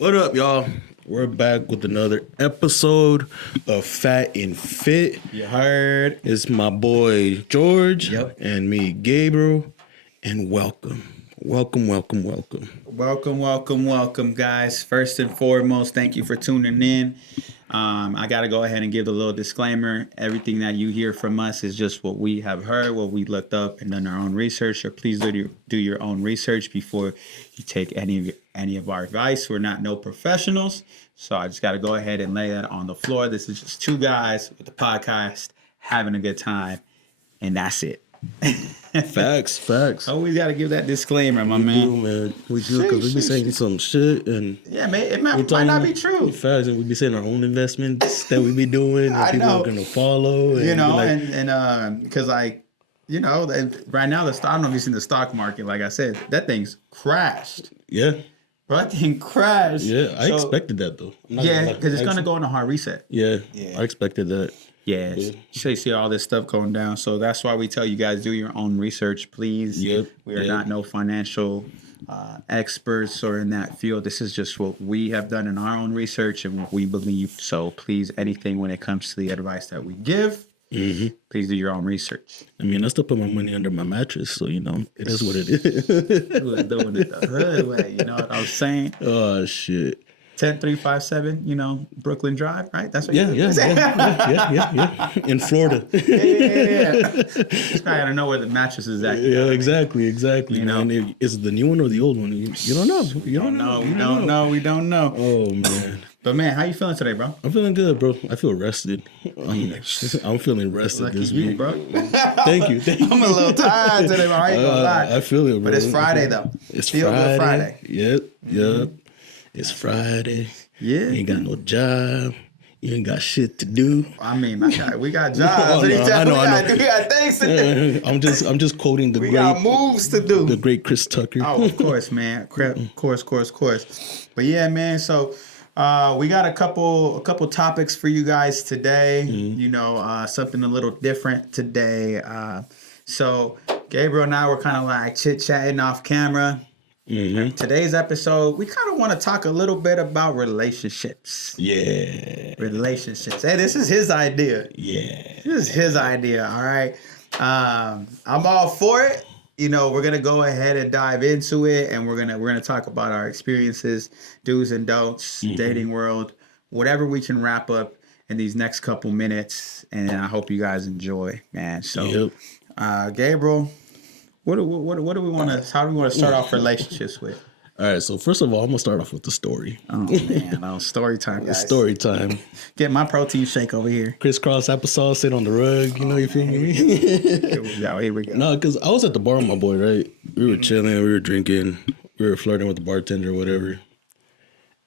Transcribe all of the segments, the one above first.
What up, y'all? We're back with another episode of Fat and Fit. You heard? It's my boy George and me, Gabriel, and welcome, guys. First and foremost, thank you for tuning in. I got to go ahead and give a little disclaimer. Everything that you hear from us is just what we have heard, what we looked up and done our own research. So please do your own research before you take any of our advice. We're not no professionals. So I just got to go ahead and lay that on the floor. This is just two guys with the podcast having a good time. And that's it. Facts. Always got to give that disclaimer, my We man. do, man. We do, because we be saying some shit and Yeah, man, it might not be true. facts, and we be saying our own investments that we be doing that I people know. are gonna follow. And You know, be like, and because right now the stock, I don't know if you've seen the stock market. Like I said, that thing's crashed. yeah, Bro, that thing crashed. yeah. I So- expected that though. I'm not Yeah, gonna lie. because it's I gonna go on a hard reset. Yeah, Yeah. I expected that. Yeah, so you see all this stuff going down. So that's why we tell you guys do your own research, please. Yep. We are not no financial experts or in that field. This is just what we have done in our own research and what we believe. So please, anything when it comes to the advice that we give, please do your own research. I mean, I still put my money under my mattress, so you know it is what it is. We're doing it the hood way, you know what I'm saying? Oh shit! 10357, Brooklyn Drive, right? That's what Yeah. In Florida. Yeah. Just gotta know where the mattress is at. Yeah, exactly. You know? Man, is it the new one or the old one? You don't know. You don't know. We don't know. Oh man, But man, how you feeling today, bro? I'm feeling good, bro. I feel rested. I'm feeling rested Lucky this you, week, bro. Thank you. I'm a little tired today, bro. I ain't gonna lie. I feel it, bro. But it's Friday though. It's Feel Good Friday. Yep. It's Friday. Yeah. You ain't got no job. You ain't got shit to do. I mean, we got jobs. Oh, no, I know. We got things to do. I'm just quoting We got moves to do. the great Chris Tucker. Oh, of course, man. Of course. But yeah, man. So we got a couple topics for you guys today. Something a little different today. So Gabriel and I were kind of like chit-chatting off camera. Today's episode, we kind of want to talk a little bit about relationships. Yeah. Relationships. Hey, this is his idea. Yeah. This is his idea, all right? I'm all for it. We're gonna go ahead and dive into it, and we're gonna talk about our experiences, do's and don'ts, dating world, whatever we can wrap up in these next couple minutes, and I hope you guys enjoy, man. So, Gabriel, what do we want to? How do we want to start off relationships with? All right, so first of all, I'm gonna start off with the story. Oh man, story time, guys. Story time. Get my protein shake over here. Crisscross applesauce, sit on the rug. You feel me? Here we go. No, because I was at the bar with my boy, right? We were chilling, we were drinking, we were flirting with the bartender, whatever.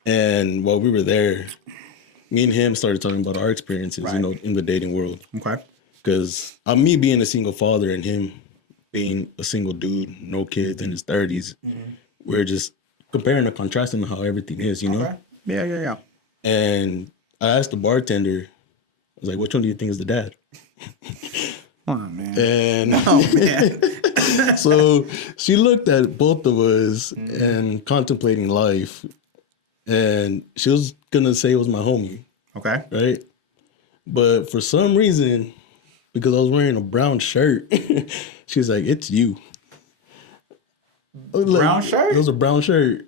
And while we were there, me and him started talking about our experiences, in the dating world. Okay. Because me being a single father and him being a single dude, no kids, in his 30s, we're just comparing and contrasting how everything is, Okay. Yeah. And I asked the bartender, I was like, which one do you think is the dad? Oh man. And so she looked at both of us and contemplating life, and she was gonna say it was my homie, Okay. right? But for some reason, because I was wearing a brown shirt, she was like, "It's you." Brown shirt? It was a brown shirt.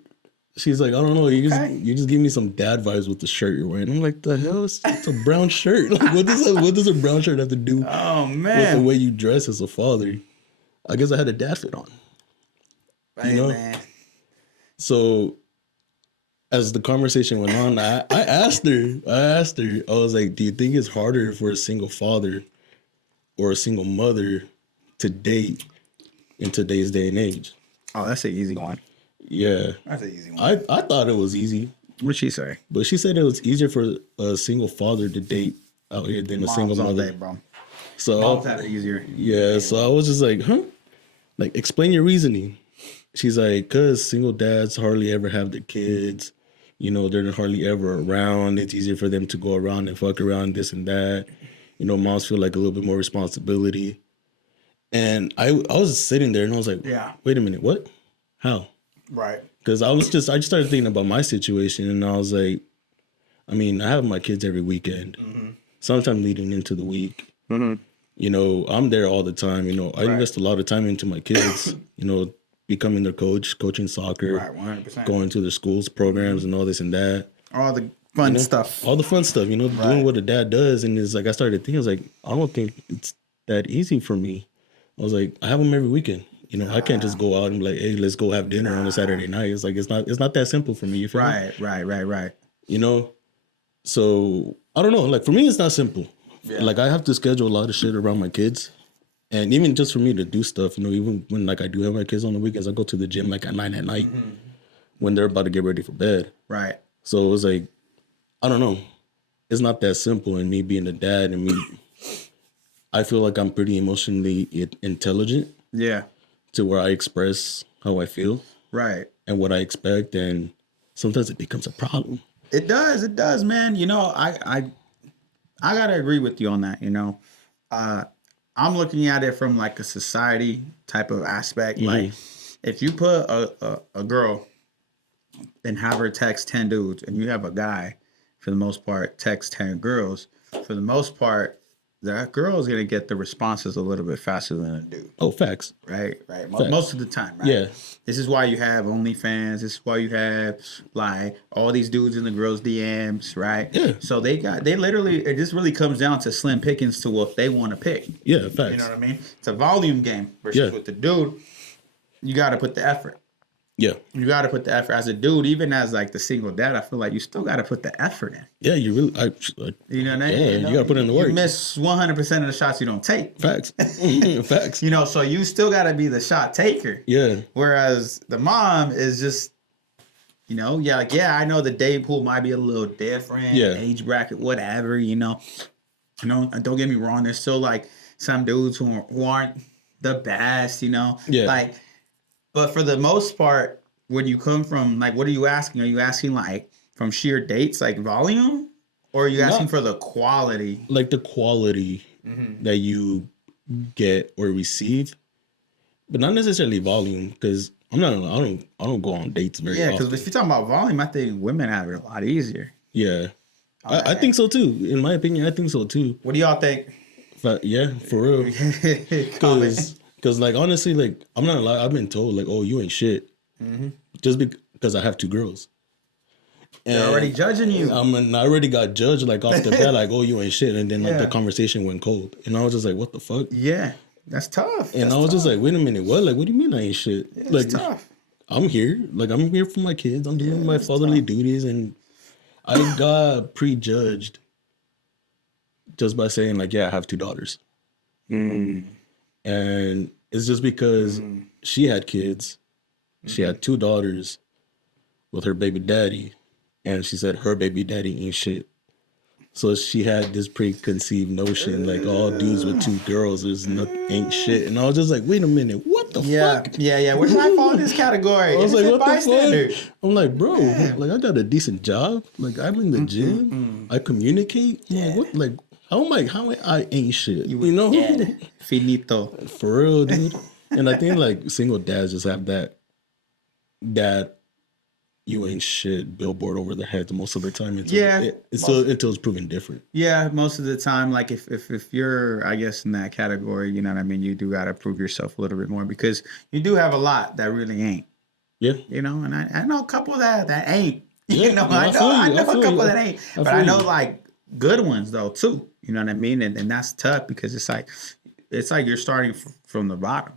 She's like, "I don't know. You just give me some dad vibes with the shirt you're wearing." I'm like, "The hell? It's a brown shirt. Like, what does a brown shirt have to do Oh with man. the way you dress as a father?" I guess I had a dad fit on. Hey, man. So as the conversation went on, I asked her, I was like, "Do you think it's harder for a single father or a single mother to date in today's day and age?" Oh, that's an easy one. Yeah. That's an easy one. I thought it was easy, What'd she say? but she said it was easier for a single father to date out here than a single all mother. day, bro. So Moms have it easier. yeah, so I was just like, huh? Like, explain your reasoning. She's like, cause single dads hardly ever have their kids. They're hardly ever around. It's easier for them to go around and fuck around, this and that. Moms feel like a little bit more responsibility. And I was sitting there and I was like, Yeah. wait a minute, what? How? Right. Because I just started thinking about my situation, and I was like, I mean, I have my kids every weekend, sometime leading into the week. You know, I'm there all the time. You know, I invest a lot of time into my kids. You know, becoming their coach, coaching soccer, Right, 100%. going to their schools programs and all this and that. All the fun You know, stuff. all the fun stuff. You know, doing what a dad does, and it's like I started thinking, I was like, I don't think it's that easy for me. I was like, I have them every weekend. You know, I can't just go out and be like, hey, let's go have dinner on a Saturday night. It's like it's not that simple for me. You feel me? Right. You know, so I don't know. Like for me, it's not simple. Yeah. Like I have to schedule a lot of shit around my kids, and even just for me to do stuff. You know, even when like I do have my kids on the weekends, I go to the gym like at 9 at night when they're about to get ready for bed. Right. So it was like, I don't know. It's not that simple. And me being a dad, and me, I feel like I'm pretty emotionally intelligent. Yeah. To where I express how I feel. Right. And what I expect, and sometimes it becomes a problem. It does, man. You know, I gotta agree with you on that. You know, I'm looking at it from like a society type of aspect. Like, if you put a girl and have her text 10 dudes, and you have a guy, for the most part, text 10 girls, for the most part, that girl is gonna get the responses a little bit faster than a dude. Oh, facts. Right. Facts. Most of the time, right? Yeah. This is why you have OnlyFans. This is why you have like all these dudes in the girls' DMs, right? Yeah. So they literally, it just really comes down to slim pickings to what they want to pick. Yeah, facts. You know what I mean? It's a volume game versus with the dude. You got to put the effort. Yeah. You got to put the effort as a dude, even as like the single dad. I feel like you still got to put the effort in. Yeah, you really. You know what I mean? Yeah, you got to put in the work. You miss 100% of the shots you don't take. Facts. Facts. You know, so you still got to be the shot taker. Yeah. Whereas the mom is just, you know, I know the day pool might be a little different. Yeah. Age bracket, whatever. You know, don't get me wrong. There's still like some dudes who aren't the best. You know, like. But for the most part, when you come from, like, what are you asking? Are you asking, like, from sheer dates, like, volume? Or are you asking for the quality? Like, the quality that you get or receive. But not necessarily volume, because I don't go on dates very often. Yeah, because if you're talking about volume, I think women have it a lot easier. Yeah. I think so, too. In my opinion, I think so, too. What do y'all think? But, yeah, for real. Because, like, honestly, like, I'm not lying. I've been told, like, oh, you ain't shit. Just because I have 2 girls. And they're already judging you. I already got judged, like, off the bat, like, oh, you ain't shit. And then, like, the conversation went cold. And I was just like, what the fuck? Yeah, that's tough. And I was just like, wait a minute, what? Like, what do you mean I ain't shit? Yeah, like, it's tough. I'm here. Like, I'm here for my kids. I'm doing my fatherly duties. And I got prejudged just by saying, like, yeah, I have 2 daughters. And it's just because she had kids. She had 2 daughters with her baby daddy. And she said her baby daddy ain't shit. So she had this preconceived notion, like all dudes with 2 girls ain't shit. And I was just like, wait a minute, what the fuck? Yeah. Where should I fall in this category? I was like, what the fuck? I'm like, bro, like I got a decent job. Like I'm in the gym. I communicate. Yeah. Like, what? Like, how am I ain't shit? You know? Finito. For real, dude. And I think like single dads just have that you ain't shit billboard over their heads most of the time. Until it's proven different. Yeah, most of the time, like if you're, I guess, in that category, you know what I mean, you do got to prove yourself a little bit more because you do have a lot that really ain't. Yeah. You know, and I know a couple that ain't. Yeah, you know, I know a couple that ain't. But I know like good ones though too. You know what I mean? And that's tough because it's like you're starting from the bottom.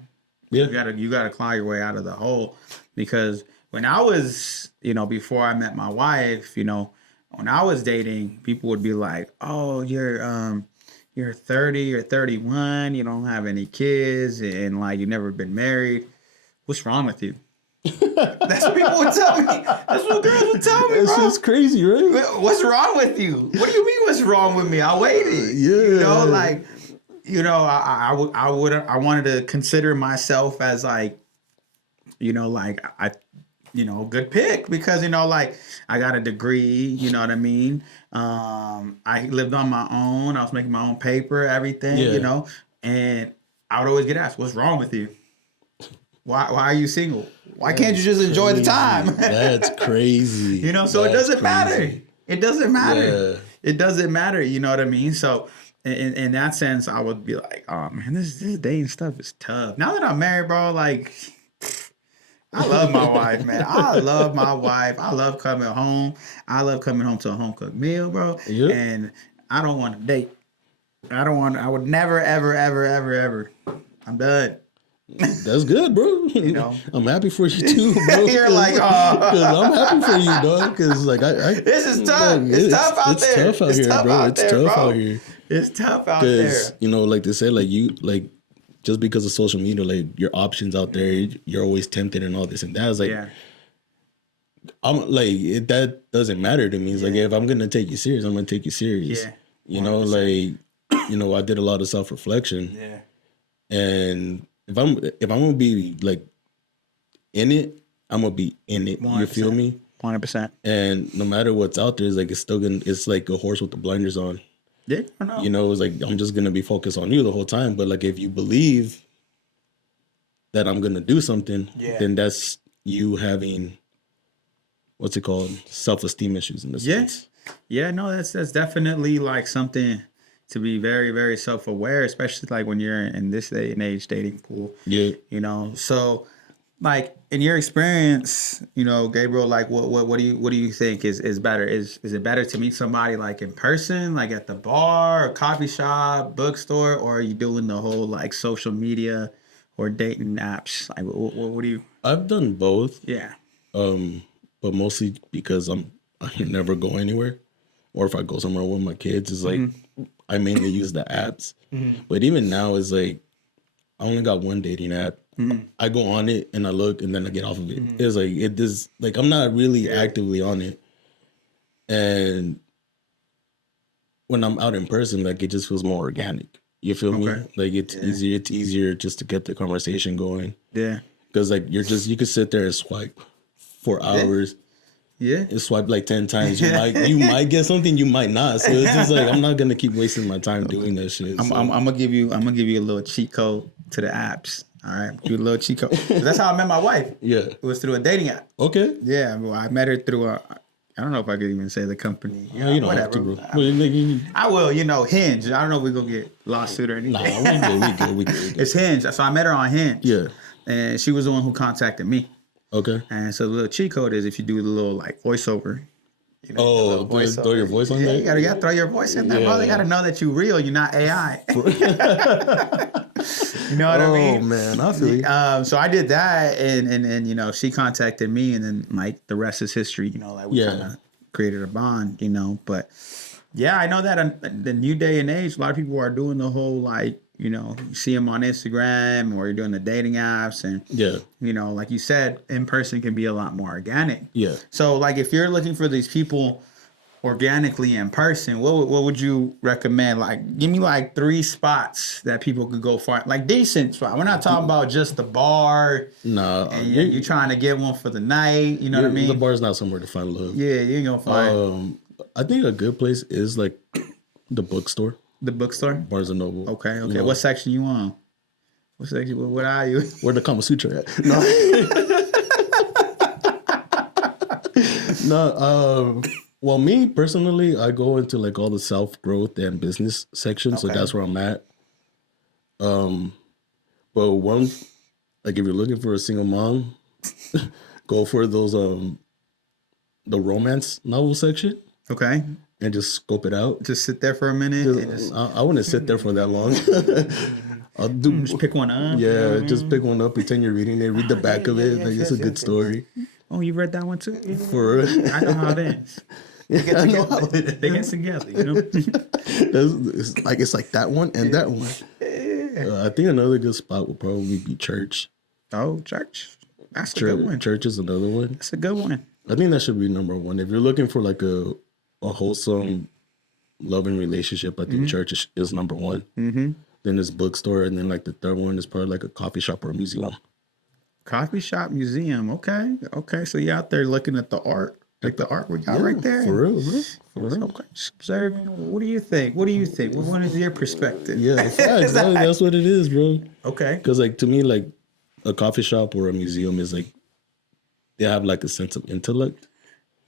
Yeah. You gotta claw your way out of the hole because when I was, you know, before I met my wife, you know, when I was dating, people would be like, "Oh, you're 30 or 31, you don't have any kids, and like you've never been married. What's wrong with you?" That's what people would tell me. That's what girls would tell me. It's just crazy, right? What's wrong with you? What do you mean? What's wrong with me? I waited. Yeah. You know, like, you know, I wanted to consider myself as like, you know, like good pick because, you know, like I got a degree, you know what I mean? I lived on my own. I was making my own paper, everything, you know, and I would always get asked, "What's wrong with you?" Why are you single? Why can't you just enjoy the time? That's crazy. You know, so it doesn't matter. It doesn't matter. Yeah. It doesn't matter. You know what I mean? So in that sense, I would be like, oh man, this dating stuff is tough. Now that I'm married, bro, like I love my wife, man. I love my wife. I love coming home. I love coming home to a home cooked meal, bro. Yep. And I don't want to date. I would never, ever, ever, ever, ever. I'm done. That's good, bro. You know, I'm happy for you too, bro. You're like, oh, because I'm happy for you, dog. Because like this is tough. Like, it's tough out there. It's tough out here, bro. It's tough out here. It's tough out there. Because you know, like they said, like you, like just because of social media, like your options out there, you're always tempted and all this and that. It's like, I'm like that doesn't matter to me. It's like if I'm gonna take you serious, I'm gonna take you serious. Yeah. 100%. You know, like I did a lot of self reflection. Yeah. And if I'm gonna be like in it, I'm gonna be in it. 100%. You feel me? 100%. And no matter what's out there, it's like it's like a horse with the blinders on. Yeah, I know. You know, it's like I'm just gonna be focused on you the whole time. But like if you believe that I'm gonna do something, then that's you having what's it called? Self-esteem issues in this sense. Yeah, no, that's definitely like something to be very, very self-aware, especially like when you're in this day and age dating pool. Yeah. You know, so like in your experience, you know, Gabriel, like what do you think is better? Is it better to meet somebody like in person, like at the bar, or coffee shop, bookstore, or are you doing the whole like social media or dating apps? Like what do you? I've done both. Yeah. But mostly because I never go anywhere, or if I go somewhere with my kids, it's like I mainly use the apps. But even now, it's like I only got one dating app. I go on it and I look and then I get off of it. It's like it is like I'm not really actively on it, and when I'm out in person, like it just feels more organic. You feel me? Like it's easier. It's easier just to get the conversation going. Yeah. Because like you could sit there and swipe for hours. Yeah. And swipe like 10 times. You might get something, you might not. So it's just like I'm not gonna keep wasting my time doing that shit. I'm gonna give you a little cheat code to the apps. All right, do a little cheat code. That's how I met my wife. Yeah, it was through a dating app. Okay. Yeah, well, I met her through I don't know if I could even say the company. You know, don't have to, bro. I will. You know, Hinge. I don't know if we're gonna get lawsuit or anything. Nah, we good. It's Hinge. So I met her on Hinge. Yeah. And she was the one who contacted me. Okay. And so the little cheat code is if you do the little like voiceover. You know, throw your voice on there? You gotta throw your voice in there, bro. They gotta know that you're real, you're not AI. You know what I mean? Oh man, I feel you. So I did that and you know, she contacted me and then like the rest is history, you know, like we kind of created a bond, you know. But yeah, I know that in the new day and age, a lot of people are doing the whole like, you know, you see them on Instagram or you're doing the dating apps and, you know, like you said, in person can be a lot more organic. Yeah. So like if you're looking for these people organically in person, what would you recommend? Like give me like 3 spots that people could go for, like decent spot. We're not talking about just the bar. No. And you're trying to get one for the night. You know what I mean? The bar's not somewhere to find love. Yeah, you ain't gonna find. I think a good place is like the bookstore. The bookstore? Barnes and Noble. Okay. You know? What section you on? What section? What are you? Where the Kama Sutra at? No. Well, me personally, I go into like all the self-growth and business sections, so that's where I'm at. But one, like if you're looking for a single mom, go for those the romance novel section. Okay. And just scope it out. Just sit there for a minute. I wouldn't sit there for that long. I'll just pick one up. Yeah, just pick one up. Pretend you're reading it. Read the back of it. Like it's a good story. Oh, you read that one too? For I know how it ends. They get together. They get together. You know. It's like that one and that one. I think another good spot would probably be church. Oh, church. That's a good one. Church is another one. That's a good one. I think that should be number one. If you're looking for like a wholesome, loving relationship, I think church is number one. Mm-hmm. Then there's bookstore, and then like the third one is probably like a coffee shop or a museum. Coffee shop, museum. Okay. So you're out there looking at the art, like the art we got right there. For real, bro. For real. Okay. Sir, what do you think? What is your perspective? Yeah, that's what it is, bro. Okay. Because like to me, like a coffee shop or a museum is like they have like a sense of intellect.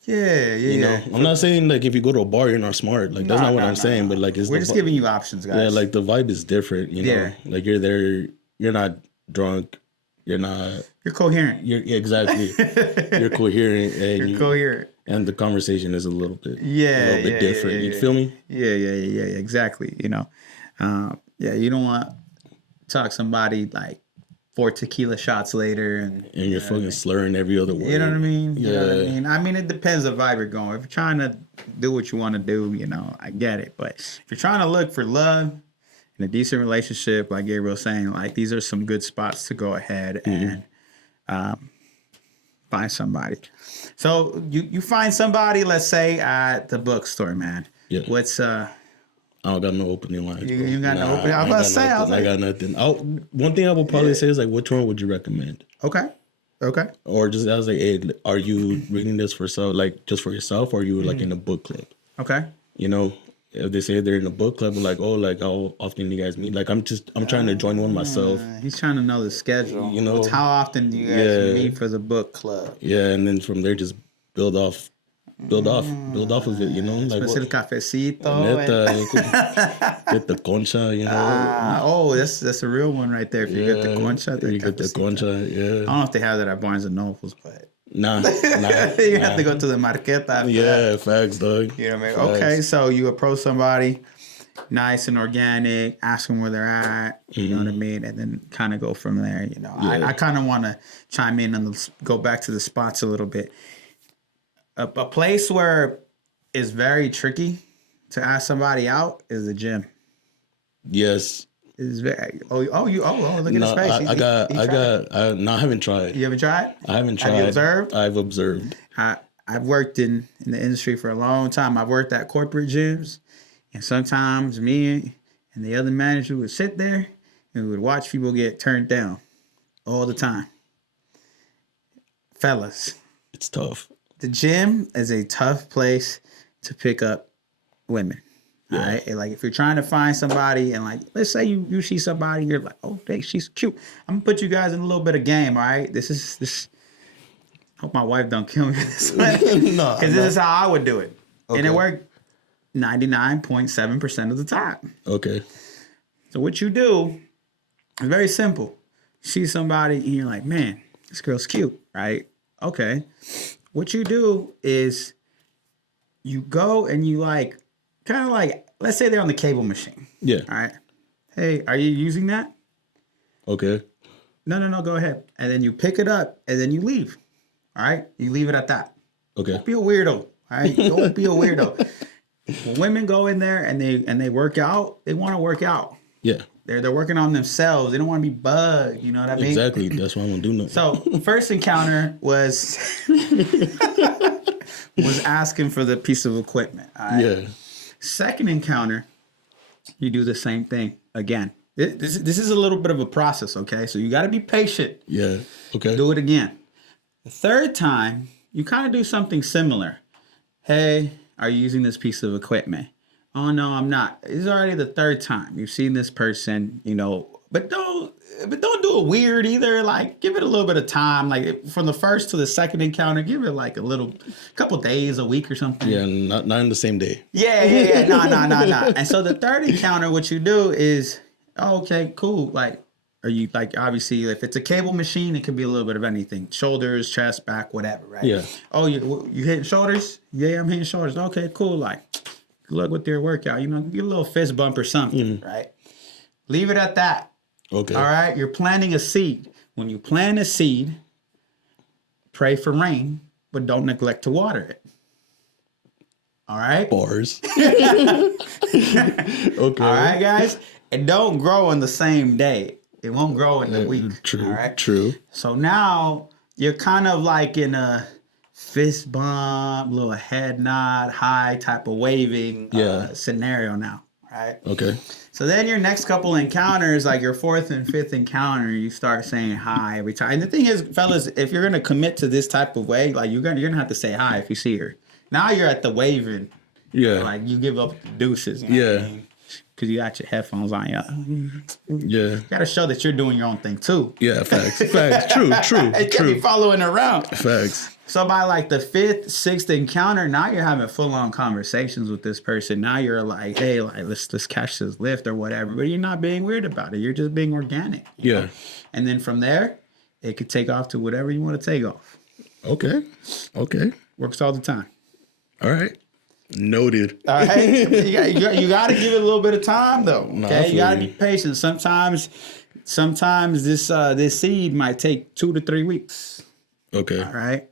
Yeah, You know, I'm not saying like if you go to a bar you're not smart. Like that's not what I'm saying. But like it's we're just giving you options, guys. yeah, like the vibe is different. You know, Yeah. like you're there, you're not drunk, you're coherent. You're exactly. You're coherent, and You're coherent. And the conversation is a little bit different. Yeah, you feel me? Yeah, exactly. You know, you don't want to talk somebody like 4 tequila shots later and you're fucking slurring every other word. You know what I mean? Yeah. You know what I mean? I mean, it depends the vibe you're going. If you're trying to do what you want to do, you know, I get it. But if you're trying to look for love in a decent relationship, like Gabriel's saying, like these are some good spots to go ahead and find somebody. So you find somebody, let's say at the bookstore, man. Yeah. What's I don't got no opening lines. You got no opening. I was about to say, I got nothing. One thing I would probably say is like, which one would you recommend? Okay. Or just I was like, hey, are you reading this for like just for yourself, or are you like in a book club? Okay. You know, if they say they're in a book club, I'm like, oh, like how often do you guys meet? Like I'm trying to join one myself. He's trying to know the schedule. You know, how often do you guys meet for the book club? Yeah, and then from there just build off of it, you know, like el cafecito. Get the concha, you know. That's a real one right there. If you get the concha, you get the concha, yeah. I don't know if they have that at Barnes and Nobles, but nah. You have to go to the marqueta. Yeah, facts, dog. You know what I mean? Okay, so you approach somebody, nice and organic, ask them where they're at. You know what I mean, and then kind of go from there. You know, I kind of want to chime in and go back to the spots a little bit. A place where it's very tricky to ask somebody out is the gym. Yes. It's very. Look at his face. I haven't tried. You haven't tried? I haven't tried. Have you observed? I've observed. I've worked in the industry for a long time. I've worked at corporate gyms, and sometimes me and the other manager would sit there and we would watch people get turned down all the time. Fellas, it's tough. The gym is a tough place to pick up women. Yeah. All right. And like if you're trying to find somebody and like let's say you see somebody, you're like, oh dang, she's cute. I'm gonna put you guys in a little bit of game, all right? This I hope my wife don't kill me this way. Because this is how I would do it. Okay. And it worked 99.7% of the time. Okay. So what you do is very simple. You see somebody and you're like, man, this girl's cute, right? Okay. What you do is you go and you like, kind of like, let's say they're on the cable machine. Yeah. All right. Hey, are you using that? Okay. No, go ahead. And then you pick it up and then you leave. All right. You leave it at that. Okay. Don't be a weirdo. All right. Don't be a weirdo. When women go in there and they work out, they want to work out. Yeah. They're working on themselves. They don't want to be bugged. You know what I mean? Exactly. That's why I don't do nothing. So first encounter was asking for the piece of equipment. All right? Yeah. Second encounter, you do the same thing again. This is a little bit of a process, okay? So you got to be patient. Yeah. Okay. Do it again. The third time, you kind of do something similar. Hey, are you using this piece of equipment? Oh, no, I'm not. It's already the third time. You've seen this person, you know, but don't do it weird either. Like, give it a little bit of time. Like, from the first to the second encounter, give it like a couple days, a week or something. Yeah, not in the same day. Yeah. No. And so the third encounter, what you do is, okay, cool. Like, are you, like, obviously, if it's a cable machine, it could be a little bit of anything. Shoulders, chest, back, whatever, right? Yeah. Oh, you hitting shoulders? Yeah, I'm hitting shoulders. Okay, cool. Like, good luck with your workout. You know, get a little fist bump or something, right? Leave it at that. Okay. All right? You're planting a seed. When you plant a seed, pray for rain, but don't neglect to water it. All right? Bars. Okay. All right, guys? It don't grow in the same day. It won't grow in a week. True. All right? True. So now you're kind of like in a fist bump, little head nod, high type of waving scenario now, right? Okay. So then your next couple encounters, like your fourth and fifth encounter, you start saying hi every time. And the thing is, fellas, if you're gonna commit to this type of way, like you're gonna have to say hi if you see her. Now you're at the waving. Yeah. Like you give up deuces. You know what I mean? because you got your headphones on. Yeah, Yeah. got to show that you're doing your own thing too. Yeah, facts. Facts. True, You can't be following around. Facts. So by like the fifth, sixth encounter, now you're having full on conversations with this person. Now you're like, hey, like let's catch this lift or whatever. But you're not being weird about it. You're just being organic. Yeah. And then from there, it could take off to whatever you want to take off. Okay. Okay. Works all the time. All right. Noted. All right. You got to give it a little bit of time though. Okay. You got to be patient. Sometimes this seed might take 2 to 3 weeks. Okay. All right.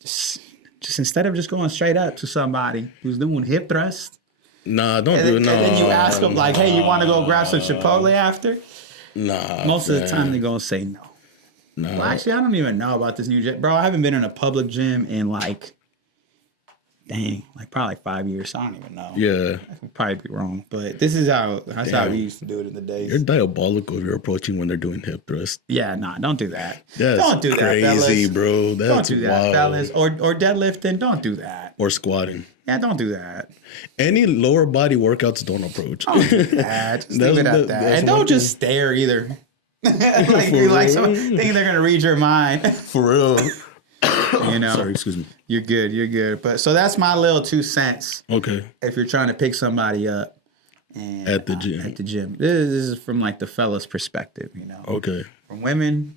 Just instead of just going straight up to somebody who's doing hip thrust. Nah, don't And do it. then, No. and then you ask them like, hey, you want to go grab some Chipotle after? Nah. Most of the time they're going to say no. Nah. Well, actually, I don't even know about this new gym. Bro, I haven't been in a public gym in like probably 5 years. So I don't even know. Yeah. I could probably be wrong. But this is that's how we used to do it in the days. You're diabolical if you're approaching when they're doing hip thrust. Yeah, nah, don't do that. That's don't do crazy, that, fellas. bro. That's Don't do that, wild. fellas. Or deadlifting, don't do that. Or squatting. Yeah, don't do that. Any lower body workouts don't approach. Don't do that. Just That's leave it the- at that. that's And don't one just stare either. like For you like real? someone thinking they're gonna read your mind. For real. You know. Sorry, excuse me. You're good. You're good. But so that's my little 2 cents. Okay. If you're trying to pick somebody up and, At the gym. At the gym. This is from like the fella's perspective, you know. Okay. From women,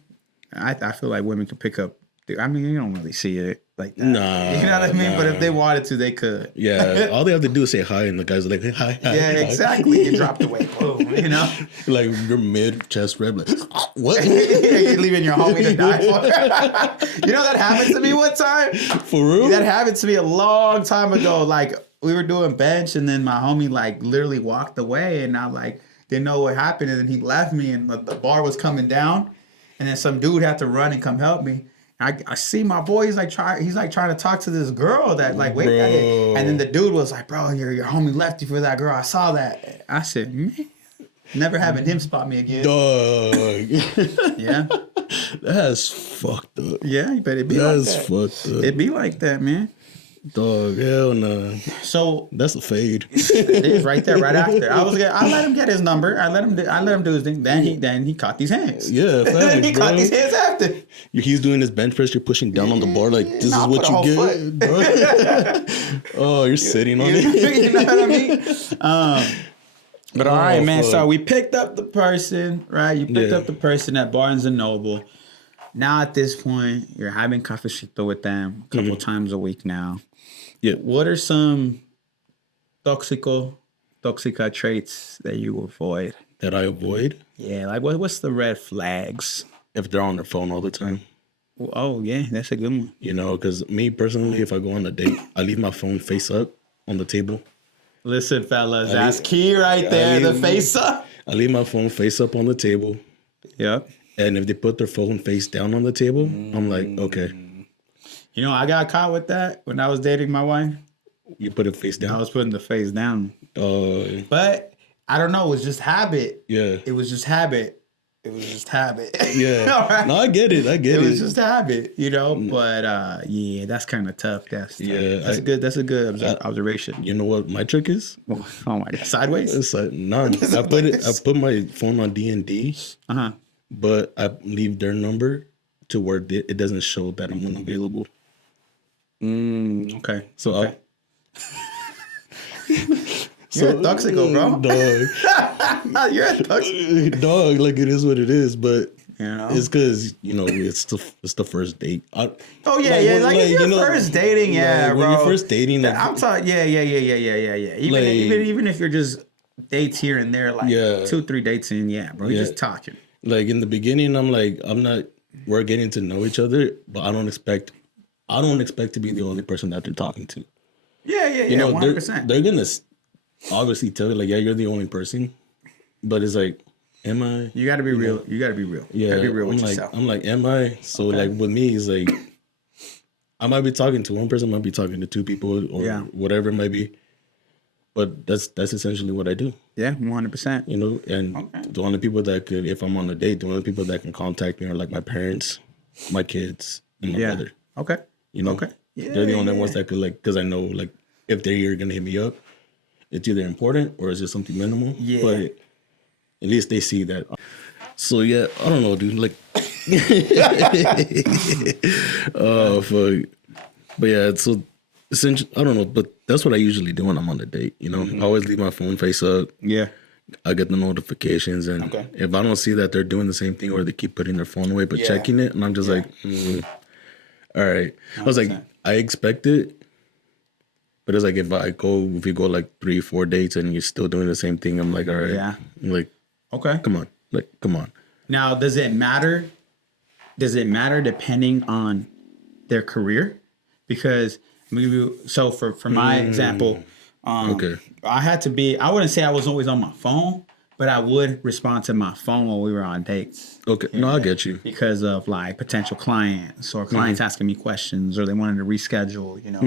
I feel like women can pick up. I mean, you don't really see it like that. Nah. You know what I mean? Nah. But if they wanted to, they could. Yeah. All they have to do is say hi, and the guys are like, hi, hi. Yeah, hi. exactly. You dropped away. Boom. You know? Like you're mid chest rep, like, what? You're leaving your homie to die for. You know that happened to me one time? For real? That happened to me a long time ago. Like we were doing bench and then my homie like literally walked away and I like didn't know what happened and then he left me and the bar was coming down and then some dude had to run and come help me. I see my boy, he's like trying to talk to this girl that like wait at it. And then the dude was like, bro, your homie left you for that girl. I saw that. I said, man, never having him spot me again. Dog. Yeah. That's fucked up. Yeah, but it be That's like that. fucked up. It be like that, man. Dog, hell no. So That's a fade. it is right there, right after. I let him get his number. I let him do his thing. Then he caught these hands. Yeah, facts, he bro. caught these hands after. He's doing his bench press. You're pushing down on the bar like this Nah, is what put a you whole get, bro. Oh, you're sitting on it. You know what I mean? But all right, man. fuck. So we picked up the person, right? You picked Yeah. up the person at Barnes and Noble. Now at this point, you're having cafecito with them a couple times a week now. Yeah. What are some toxica traits that you avoid? That I avoid Yeah, like what's the red flags? if they're on their phone all the time. Oh yeah, that's a good one. You know, because me personally, if I go on a date, I leave my phone face up on the table. Listen, fellas, that's key right there. The face up. I leave my phone face up on the table. Yep. And if they put their phone face down on the table, I'm like, okay, You know, I got caught with that when I was dating my wife. you put it face I down. was putting the face down. Uh, But I don't know, it was just habit. yeah. It was just habit. Yeah. All right. No, I get it. I get It it. was just habit, you know. But yeah, that's kind of tough. That's tough. Yeah, That's a good observation. You know what my trick is? Oh my god, sideways. It's like none. I put my phone on D&D, but I leave their number to where it doesn't show that I'm unavailable. Okay. So Okay. You're a toxico, bro. Dog, You're a toxico. dog, like it is what it is, but You know? it's because it's the first date. Oh yeah, yeah. Like if you're first dating, yeah, like, bro. when you're first dating, like, I'm talking. Yeah. Even Like- even if you're just dates here and there, like Yeah. 2-3 dates in, yeah, bro. You're just talking. like in the beginning, we're getting to know each other, but I don't expect to be the only person that they're talking to. Yeah. You know, 100%. they're gonna obviously tell you like, yeah, you're the only person, but it's like, am I? You got to be real. You got to be real. You Yeah, got to be real with I'm like, yourself. I'm like, am I? So like with me, it's like, I might be talking to one person, I might be talking to 2 people, or whatever it might be. But that's essentially what I do, Yeah, 100%. you know. And the only people that could, if I'm on a date, the only people that can contact me are like my parents, my kids, and my brother. Okay. You know, Okay. Yeah, they're the only ones that could, like, because I know like if they're gonna hit me up. it's either important or is it something minimal. Yeah. But at least they see that. So yeah, I don't know, dude. Like, oh fuck. But yeah, so essentially, I don't know, but that's what I usually do when I'm on a date. You know, I always leave my phone face up. Yeah. I get the notifications, and Okay. if I don't see that they're doing the same thing or they keep putting their phone away but Yeah. checking it, and I'm just like, all right. I was like, 100%. I expect it, but it's like if you go like 3-4 dates and you're still doing the same thing, I'm like, all right, Yeah. I'm like, Okay. come on, like, come on. Now, does it matter? Does it matter depending on their career? Because maybe so for my example, Okay. I had to be. I wouldn't say I was always on my phone, but I would respond to my phone when we were on dates. Okay, no, I get you. Because of like potential clients or clients asking me questions or they wanted to reschedule, you know,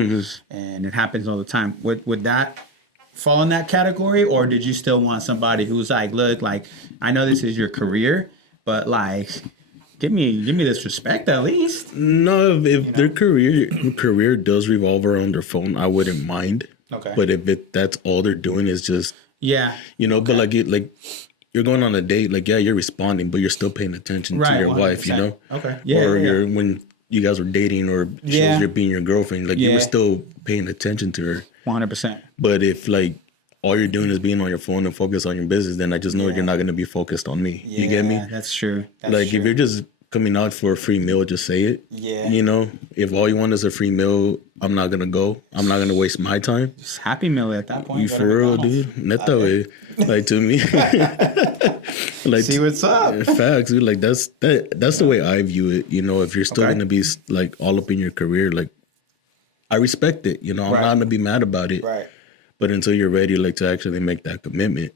and it happens all the time. Would that fall in that category, or did you still want somebody who's like, look, like I know this is your career, but like give me this respect at least. No, if their career does revolve around their phone, I wouldn't mind. Okay. But if that's all they're doing is just, Yeah. you know, but like you're going on a date, like, yeah, you're responding, but you're still paying attention to your wife, you 100%. know? Okay. Yeah. Or yeah. when you guys were dating or she Yeah. was your being your girlfriend, like you Yeah. were still paying attention to her. 100%. But if like all you're doing is being on your phone and focus on your business, then I just know you're not going to be focused on me. You get me? That's true. That's Like true. if you're just coming out for a free meal, just say it. Yeah. You know, if all you want is a free meal, I'm not gonna go. I'm not gonna waste my time. It's Happy Meal at that point. You go to for real, McDonald's. dude? Not that way. Like to me, like See what's up. facts, dude. Like that's the way I view it. You know, if you're still Okay. gonna be like all up in your career, like I respect it. You know, I'm Right. not gonna be mad about it. Right. But until you're ready, like to actually make that commitment,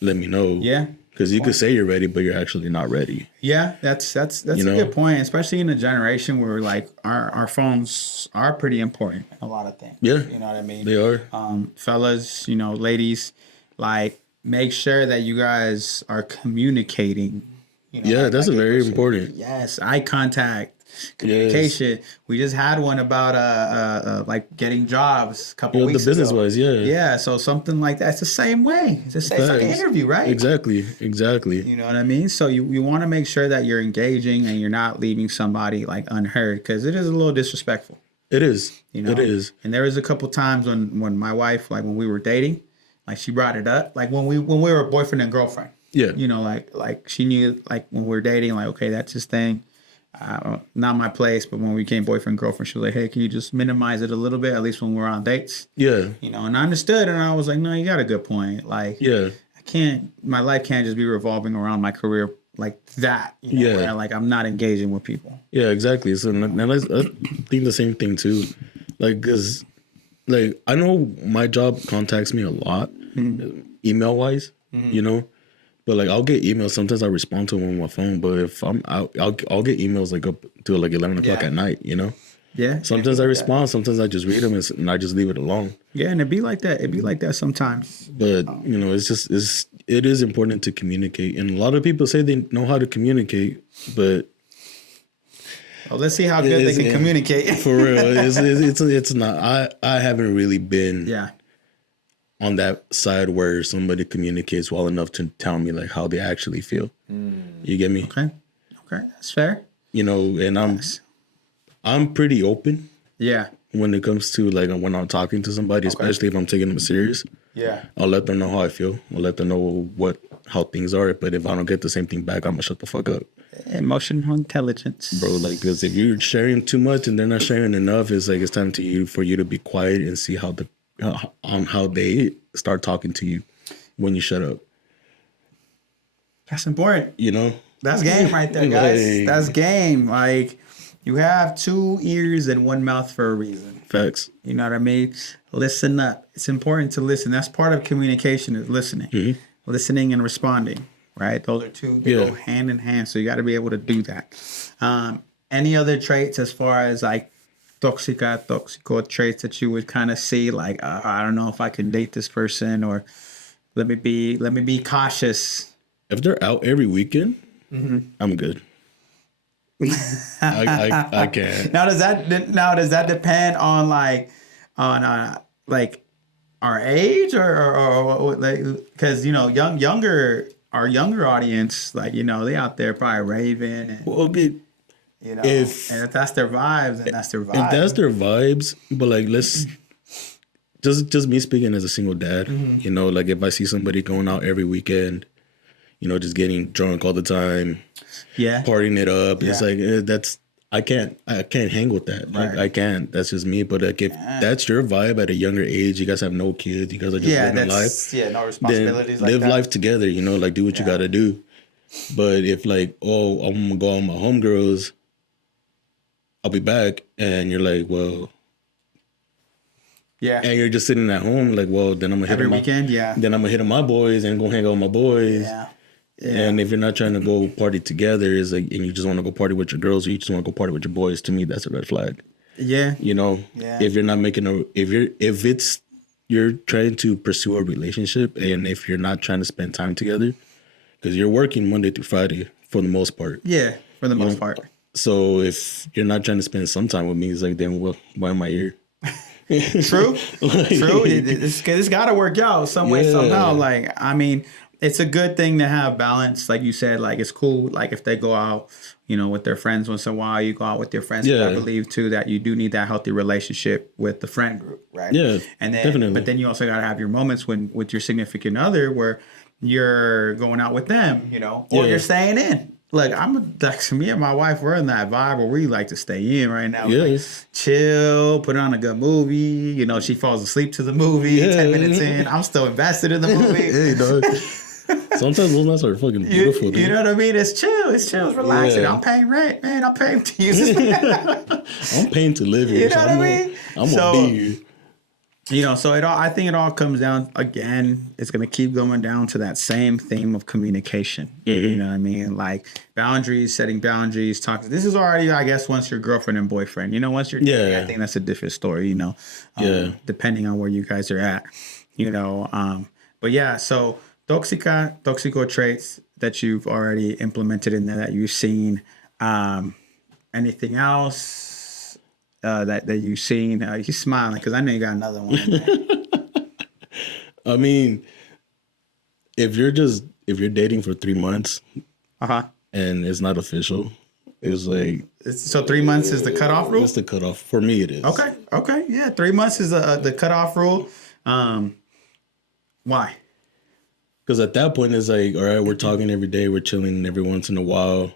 let me know. Yeah. Because you could say you're ready, but you're actually not ready. Yeah, that's a You know? good point, especially in a generation where like our phones are pretty important in a lot of things. Yeah. You know what I mean? They are. Fellas, you know, ladies, like make sure that you guys are communicating. You know, Yeah, like- that's like it very was- important. Yes, eye contact, communication. We just had one about like getting jobs a couple Yeah, weeks the business ago. wise, yeah. Yeah, so something like that. It's the same way. It's like an Facts. interview, right? Exactly. You know what I mean? So you want to make sure that you're engaging and you're not leaving somebody like unheard because it is a little disrespectful. It is. You know? It is. And there was a couple times when my wife, like when we were dating, like she brought it up, like when we were boyfriend and girlfriend. Yeah. You know, like she knew like when we were dating, like okay, that's his thing. Not my place, but when we became boyfriend and girlfriend, she was like, "Hey, can you just minimize it a little bit, at least when we're on dates?" Yeah. You know, and I understood, and I was like, "No, you got a good point. Like, Yeah. my life can't just be revolving around my career like that. You know, Yeah. where, like I'm not engaging with people. Yeah, exactly. So now I think the same thing too. Like, cause like I know my job contacts me a lot, email wise, you know, but like I'll get emails. Sometimes I respond to them on my phone, but if I'm out, I'll get emails like up to like 11 o'clock Yeah. at night, you know. Yeah. Sometimes I respond, sometimes I just read them and I just leave it alone. Yeah, and it'd be like that. It'd be like that sometimes. But you know, it is important to communicate, and a lot of people say they know how to communicate, but Well, let's see how good they can communicate. for real, it's not. I haven't really been Yeah. on that side where somebody communicates well enough to tell me like how they actually feel. You get me? Okay. Okay, that's fair. You know, and I'm pretty open Yeah. when it comes to like when I'm talking to somebody, especially if I'm taking them serious. Yeah. I'll let them know how I feel. I'll let them know how things are. But if I don't get the same thing back, I'm gonna shut the fuck up, Emotional intelligence, bro. Like, because if you're sharing too much and they're not sharing enough, it's like it's time for you to be quiet and see how they start talking to you when you shut up. That's important. You know? That's game right there, guys. Like- That's game. Like you have 2 ears and 1 mouth for a reason. Facts. You know what I mean? Listen up. It's important to listen. That's part of communication is listening. Listening and responding, right? Those are two, they go hand in hand. So you got to be able to do that. Any other traits as far as like toxico traits that you would kind of see like, I don't know if I can date this person or let me be cautious. If they're out every weekend, I'm good. I can't. Now does that depend on like our age or like, because you know, our younger audience, like, you know, they out there probably raving and, Well, okay, you know, if and if that's their vibes, then that's their if that's vibe. their vibes, but like let's just me speaking as a single dad, you know, like if I see somebody going out every weekend, you know, just getting drunk all the time, Yeah. partying it up, it's Yeah. like that's I can't hang with that. Like Right. I can't. That's just me. But like if that's your vibe at a younger age, you guys have no kids, you guys are just Yeah, living life, that's no then responsibilities like live that. life together, you know, like do what you Yeah. gotta do. But if like, oh, I'm gonna go out with my homegirls, I'll be back, and you're like, well, Yeah. and you're just sitting at home, like, well, then I'm gonna hit Every on my, weekend, yeah. then I'm gonna hit on my boys and go hang out with my boys. Yeah. Yeah. And if you're not trying to go party together, is like, and you just want to go party with your girls, or you just want to go party with your boys, to me, that's a red flag. Yeah. You know, Yeah. if you're not making if you're trying to pursue a relationship, and if you're not trying to spend time together, because you're working Monday through Friday for the most part. Yeah, for the most part. So if you're not trying to spend some time with me, it's like, then well, why am I here? True. Like, True. It's got to work out some way, Yeah. somehow. Like, I mean, it's a good thing to have balance. Like you said, like it's cool. Like if they go out, you know, with their friends once in a while, you go out with your friends. But I Yeah. believe too that you do need that healthy relationship with the friend group, right? Yeah, And then, definitely. but then you also got to have your moments when with your significant other where you're going out with them, you know, or Yeah. you're staying in. Like like me and my wife, we're in that vibe where we like to stay in right now. We like, Yes. chill, put on a good movie. You know, she falls asleep to the movie. Yeah. 10 minutes in, I'm still invested in the movie. Hey, dog. Sometimes those nights are fucking beautiful, You dude. know what I mean? It's chill. It's relaxing. Yeah. I'm paying rent, man. I'm paying to use this. I'm paying to live here. You know so what I mean? I'm So- gonna be here. You know, so I think it all comes down again. It's gonna keep going down to that same theme of communication. You know what I mean? Like boundaries, setting boundaries, talking. This is already, I guess, once you're girlfriend and boyfriend. You know, once you're dating, Yeah. I think that's a different story. You know, Yeah. depending on where you guys are at. You know, but yeah. So toxico traits that you've already implemented in there that you've seen. Anything else? That you've seen, he's smiling because I know you got another one. In there. I mean, if you're dating for 3 months and it's not official, it's like So 3 months is the cutoff rule. it's the cutoff. For me, it is. Okay, yeah, 3 months is the cutoff rule. Why? Because at that point, it's like, all right, we're talking every day, we're chilling every once in a while.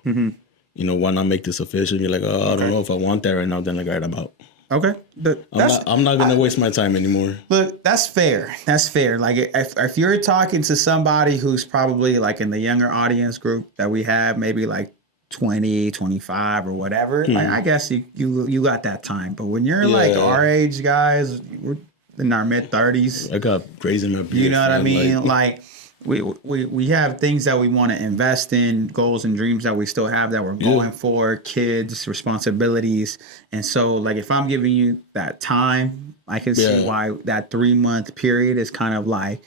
You know, why not make this official? You're like, oh, I don't know if I want that right now. Then like, all right, I'm out. Okay, I'm not gonna waste my time anymore. Look, that's fair. That's fair. Like if you're talking to somebody who's probably like in the younger audience group that we have, maybe like 20, 25 or whatever, like I guess you got that time. But when you're like Yeah. our age guys, we're in our mid 30s. I got raising my beard. You know what I fam, mean? Like we have things that we want to invest in, goals and dreams that we still have that we're going for, kids, responsibilities. And so like if I'm giving you that time, I can see why that 3 month period is kind of like,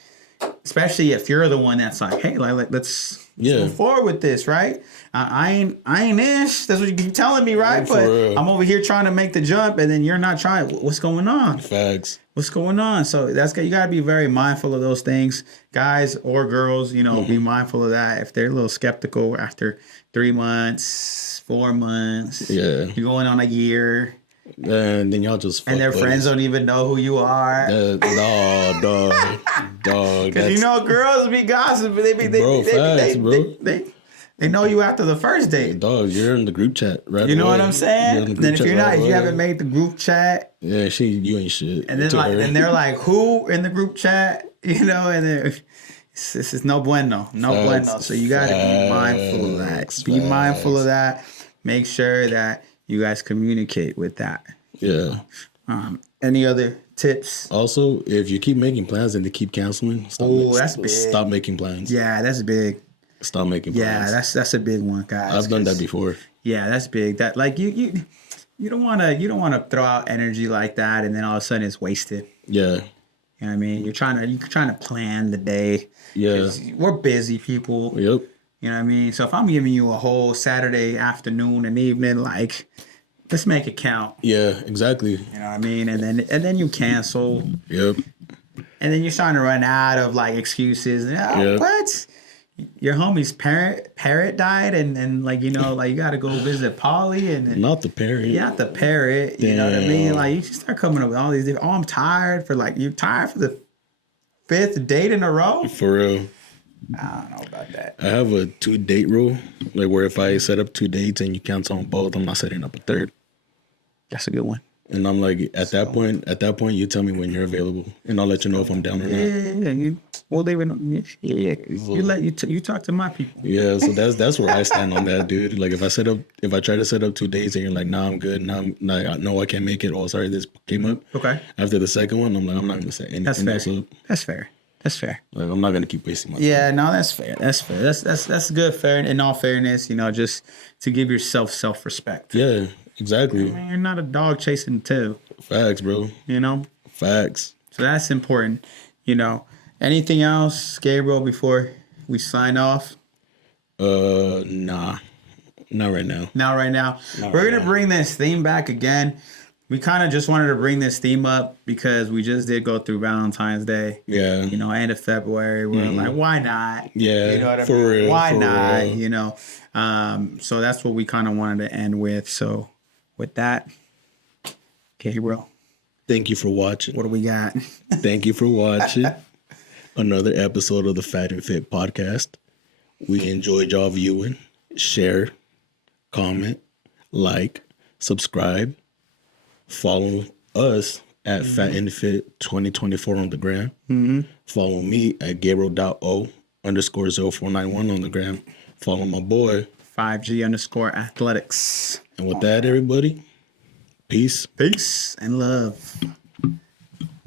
especially if you're the one that's like, hey, like let's move forward with this, right? I ain't ish. That's what you keep telling me, right? For But real. I'm over here trying to make the jump, and then you're not trying. What's going on? Facts. What's going on? So you got to be very mindful of those things, guys or girls. You know, be mindful of that. If they're a little skeptical after 3 months, 4 months, Yeah. you're going on a year, And then y'all just and their fuck friends buddies. don't even know who you are. No, dog. Because you know, girls be gossiping. They know you after the first date. Dog, you're in the group chat, right? You know away. what I'm saying? You're in the group Then if chat you're not, right if you away. haven't made the group chat, Yeah, you ain't shit. and then to like, her. and they're like, who in the group chat? You know, and then this is no bueno, bueno. So you got to be mindful of that. Be mindful of that. Make sure that you guys communicate with that. Yeah. Any other tips? Also, if you keep making plans and they keep canceling, That's big. Stop making plans. Yeah, that's big. Stop making plans. Yeah, that's a big one, guys. I've done that before. Yeah, that's big. That like you don't want to throw out energy like that and then all of a sudden it's wasted. Yeah. You know what I mean? You're trying to plan the day. Yeah. 'Cause we're busy people. Yep. You know what I mean? So if I'm giving you a whole Saturday afternoon and evening, like, let's make it count. Yeah, exactly. You know what I mean? And then you cancel. Yep. and then you're starting to run out of like excuses. Yeah. What? Your homie's parrot died, and like, you know, like you got to go visit Polly, and Not the parrot. yeah, the parrot. You know what I mean? Damn. Like, you just start coming up with all these different. Oh, I'm tired for like, you're tired for the 5th date in a row. For real. I don't know about that. I have a 2-date rule, like where if I set up 2 dates and you cancel on both, I'm not setting up a third. That's a good one. And I'm like, at that point, you tell me when you're available, and I'll let you know if I'm down or not. Yeah. Well, they would. Yeah. You talk to my people. Yeah, so that's where I stand on that, dude. Like if I try to set up 2 dates and you're like, nah, I'm good, no, I can't make it. Oh, sorry, this came up. Okay. After the second one, I'm like, I'm not gonna say anything. That's fair. else up. That's fair. That's fair. Like I'm not gonna keep wasting my time. Yeah, no, that's fair. That's fair. That's good. Fair. In all fairness, you know, just to give yourself self-respect. Yeah, exactly. I mean, you're not a dog chasing tail. Facts, bro. You know. Facts. So that's important. You know. Anything else, Gabriel, before we sign off? Nah, not right now. Not right now. Not We're right gonna now. bring this theme back again. We kind of just wanted to bring this theme up because we just did go through Valentine's Day. Yeah. You know, end of February. We're like, why not? Yeah, You know what I for mean? real, Why for not? real. You know. So that's what we kind of wanted to end with. So with that, Gabriel, Thank you for watching. what do we got? Thank you for watching another episode of the Fat and Fit podcast. We enjoyed y'all viewing. Share, comment, like, subscribe, follow us at Fat and Fit 2024 on the gram. Follow me at Gabriel.o_0491 on the gram. Follow my boy. 5G_athletics. And with that, everybody, peace. Peace and love.